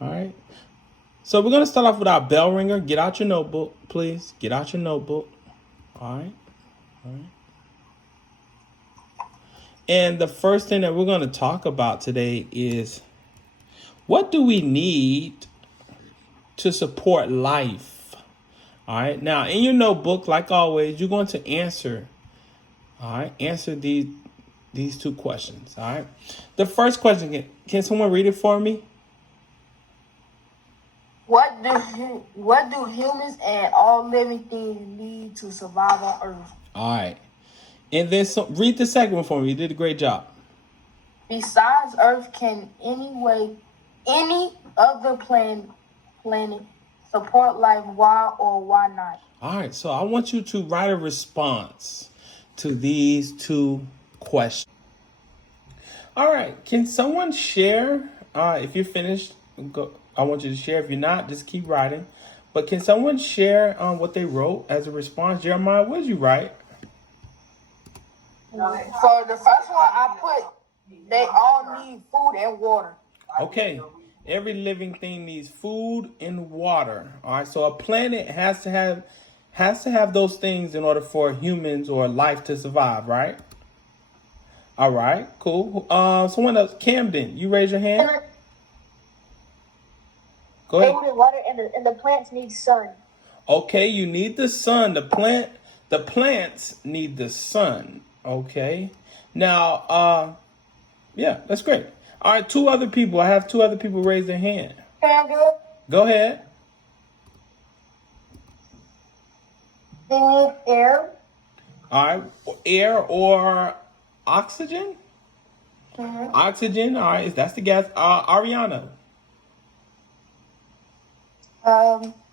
All right. So we're gonna start off with our bell ringer. Get out your notebook, please. Get out your notebook. All right. All right. And the first thing that we're gonna talk about today is what do we need to support life? All right. Now, in your notebook, like always, you're going to answer. All right. Answer these two questions. All right. The first question, can someone read it for me? What do humans and all living things need to survive on Earth? All right. And then read the second one for me. You did a great job. Besides Earth, can any other planet support life? Why or why not? All right. So I want you to write a response to these two questions. All right. Can someone share? If you're finished, go. I want you to share. If you're not, just keep writing. But can someone share what they wrote as a response? Jeremiah, what did you write? For the first one, I put they all need food and water. Okay. Every living thing needs food and water. All right. So a planet has to have those things in order for humans or life to survive, right? All right. Cool. Someone else, Camden, you raise your hand. Go ahead. Food and water, and the plants need sun. Okay, you need the sun. The plants need the sun. Okay. Now, yeah, that's great. All right, two other people. I have two other people raise their hand. Can I do it? Go ahead. They need air. All right, air or oxygen? Mm-hmm. Oxygen. All right, that's the gas. Ariana.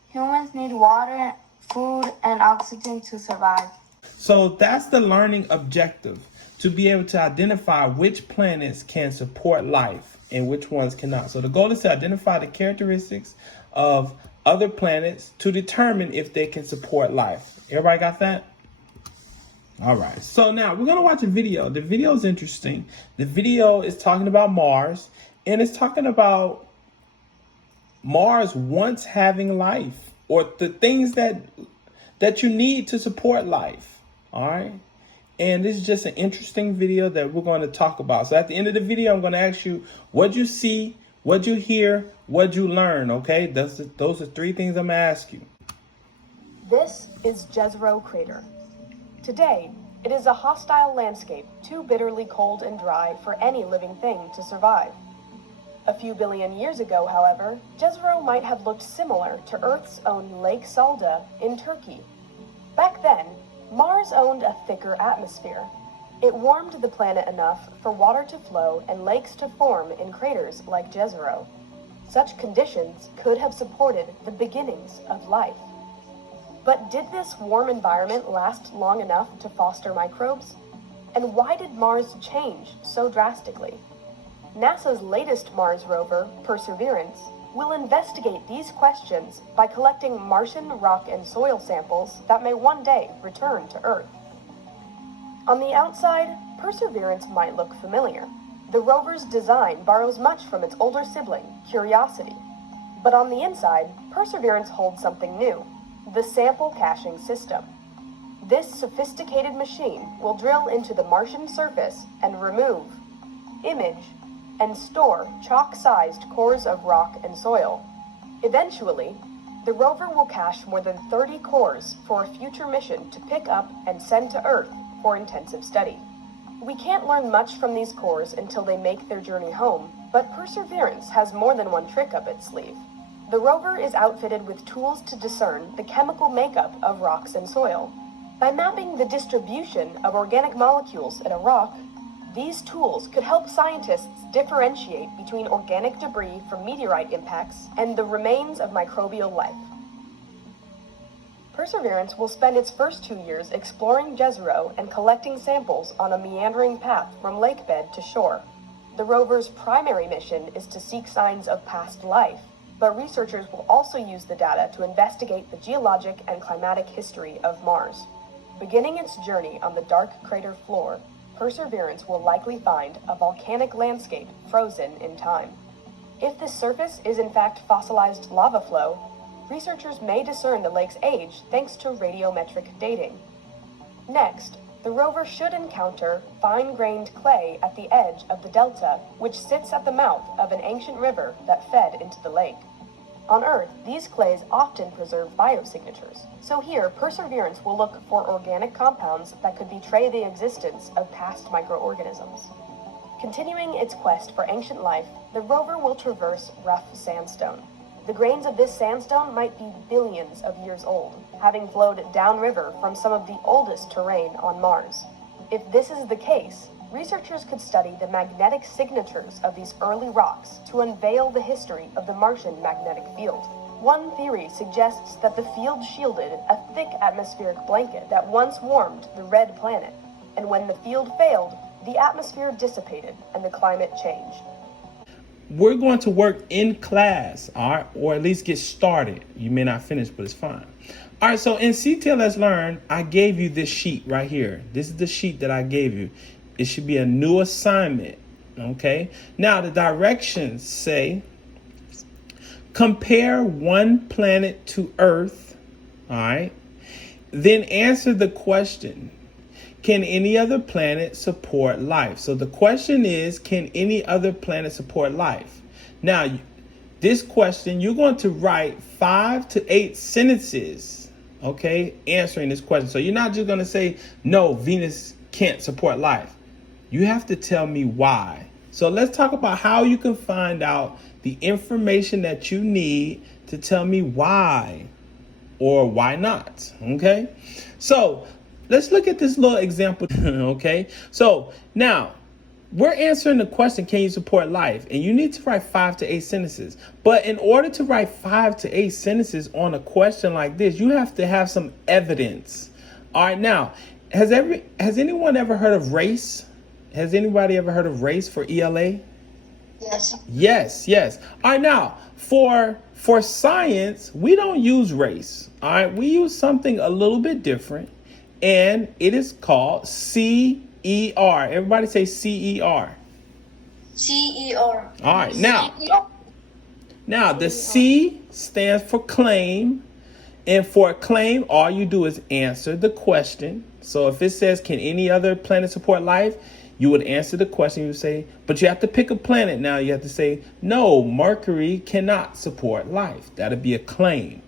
Humans need water, food, and oxygen to survive. So that's the learning objective, to be able to identify which planets can support life and which ones cannot. So the goal is to identify the characteristics of other planets to determine if they can support life. Everybody got that? All right. So now we're going to watch a video. The video is interesting. The video is talking about Mars, and it's talking about Mars once having life, or the things that you need to support life. All right. And this is just an interesting video that we're going to talk about. So at the end of the video, I'm going to ask you, what'd you see, what'd you hear, what'd you learn? Okay. Those are three things I'm going to ask you. This is Jezero Crater. Today, it is a hostile landscape too bitterly cold and dry for any living thing to survive. A few billion years ago, however, Jezero might have looked similar to Earth's own Lake Salda in Turkey. Back then, Mars owned a thicker atmosphere. It warmed the planet enough for water to flow and lakes to form in craters like Jezero. Such conditions could have supported the beginnings of life. But did this warm environment last long enough to foster microbes? And why did Mars change so drastically? NASA's latest Mars rover, Perseverance, will investigate these questions by collecting Martian rock and soil samples that may one day return to Earth. On the outside, Perseverance might look familiar. The rover's design borrows much from its older sibling, Curiosity. But on the inside, Perseverance holds something new, the sample caching system. This sophisticated machine will drill into the Martian surface and remove, image, and store chalk-sized cores of rock and soil. Eventually, the rover will cache more than 30 cores for a future mission to pick up and send to Earth for intensive study. We can't learn much from these cores until they make their journey home, but Perseverance has more than one trick up its sleeve. The rover is outfitted with tools to discern the chemical makeup of rocks and soil. By mapping the distribution of organic molecules in a rock, these tools could help scientists differentiate between organic debris from meteorite impacts and the remains of microbial life. Perseverance will spend its first 2 years exploring Jezero and collecting samples on a meandering path from lakebed to shore. The rover's primary mission is to seek signs of past life, but researchers will also use the data to investigate the geologic and climatic history of Mars. Beginning its journey on the dark crater floor, Perseverance will likely find a volcanic landscape frozen in time. If this surface is in fact fossilized lava flow, researchers may discern the lake's age thanks to radiometric dating. Next, the rover should encounter fine-grained clay at the edge of the delta, which sits at the mouth of an ancient river that fed into the lake. On Earth, these clays often preserve biosignatures, so here Perseverance will look for organic compounds that could betray the existence of past microorganisms. Continuing its quest for ancient life, the rover will traverse rough sandstone. The grains of this sandstone might be billions of years old, having flowed downriver from some of the oldest terrain on Mars. If this is the case, researchers could study the magnetic signatures of these early rocks to unveil the history of the Martian magnetic field. One theory suggests that the field shielded a thick atmospheric blanket that once warmed the red planet, and when the field failed, the atmosphere dissipated and the climate changed. We're going to work in class, all right, or at least get started. You may not finish, but it's fine. All right, so in CTLS Learn, I gave you this sheet right here. This is the sheet that I gave you. It should be a new assignment, okay? Now, the directions say, compare one planet to Earth, all right? Then answer the question, can any other planet support life? So the question is, can any other planet support life? Now, this question, you're going to write 5 to 8 sentences, okay, answering this question. So you're not just going to say, no, Venus can't support life. You have to tell me why. So let's talk about how you can find out the information that you need to tell me why or why not, okay? So let's look at this little example, okay? So now we're answering the question, can you support life? And you need to write 5 to 8 sentences. But in order to write 5 to 8 sentences on a question like this, you have to have some evidence. All right, now, has anyone ever heard of RACE? Has anybody ever heard of RACE for ELA? Yes. Yes. All right, now, for science, we don't use RACE. All right, we use something a little bit different. And it is called CER. Everybody say CER. CER. All right, now the C stands for claim. And for a claim, all you do is answer the question. So if it says, can any other planet support life? You would answer the question. You would say, but you have to pick a planet now. You have to say, no, Mercury cannot support life. That'd be a claim.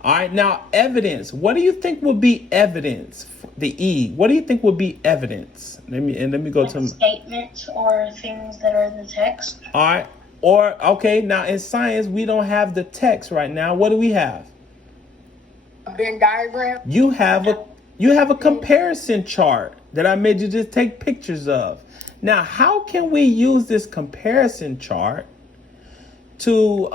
All right, now evidence. What do you think would be evidence? The E. What do you think would be evidence? Let me go to Statements or things that are in the text. All right. Or okay, now in science we don't have the text right now. What do we have? A Venn diagram. You have a comparison chart that I made you just take pictures of. Now, how can we use this comparison chart to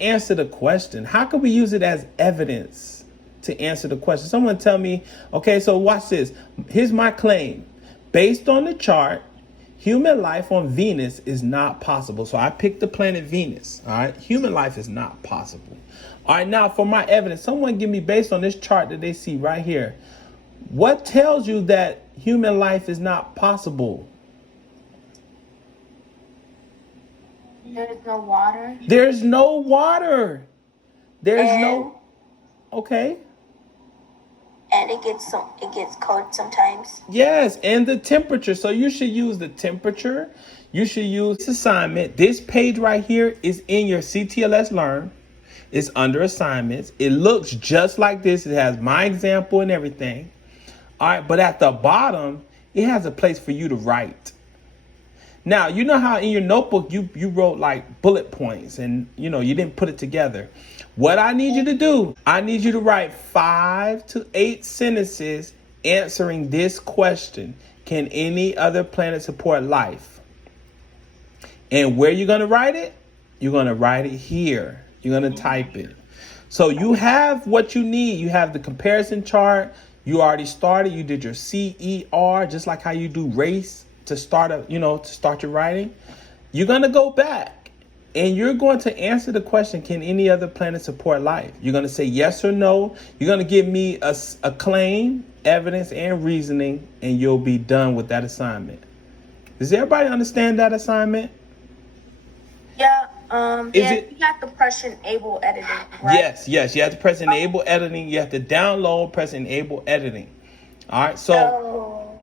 answer the question? How can we use it as evidence to answer the question? Someone tell me, okay, so watch this. Here's my claim. Based on the chart, human life on Venus is not possible. So I picked the planet Venus. All right. Human life is not possible. All right. Now for my evidence, someone give me, based on this chart that they see right here, what tells you that human life is not possible? There's no water. There's no water. There's no. Okay. And it gets cold sometimes. Yes, and the temperature. So you should use the temperature. You should use this assignment. This page right here is in your CTLS Learn. It's under assignments. It looks just like this. It has my example and everything. All right, but at the bottom, it has a place for you to write. Now, you know how in your notebook you wrote like bullet points and you didn't put it together. What I need you to do, I need you to write 5 to 8 sentences answering this question. Can any other planet support life? And where you're going to write it? You're going to write it here. You're going to type it. So you have what you need. You have the comparison chart. You already started. You did your CER, just like how you do RACE to start your writing. You're going to go back and you're going to answer the question, can any other planet support life? You're going to say yes or no. You're going to give me a claim, evidence, and reasoning, and you'll be done with that assignment. Does everybody understand that assignment? Yeah. Is Yeah, it- you got to press enable editing, right? Yes. You have to press enable editing. You have to download, press enable editing. All right. So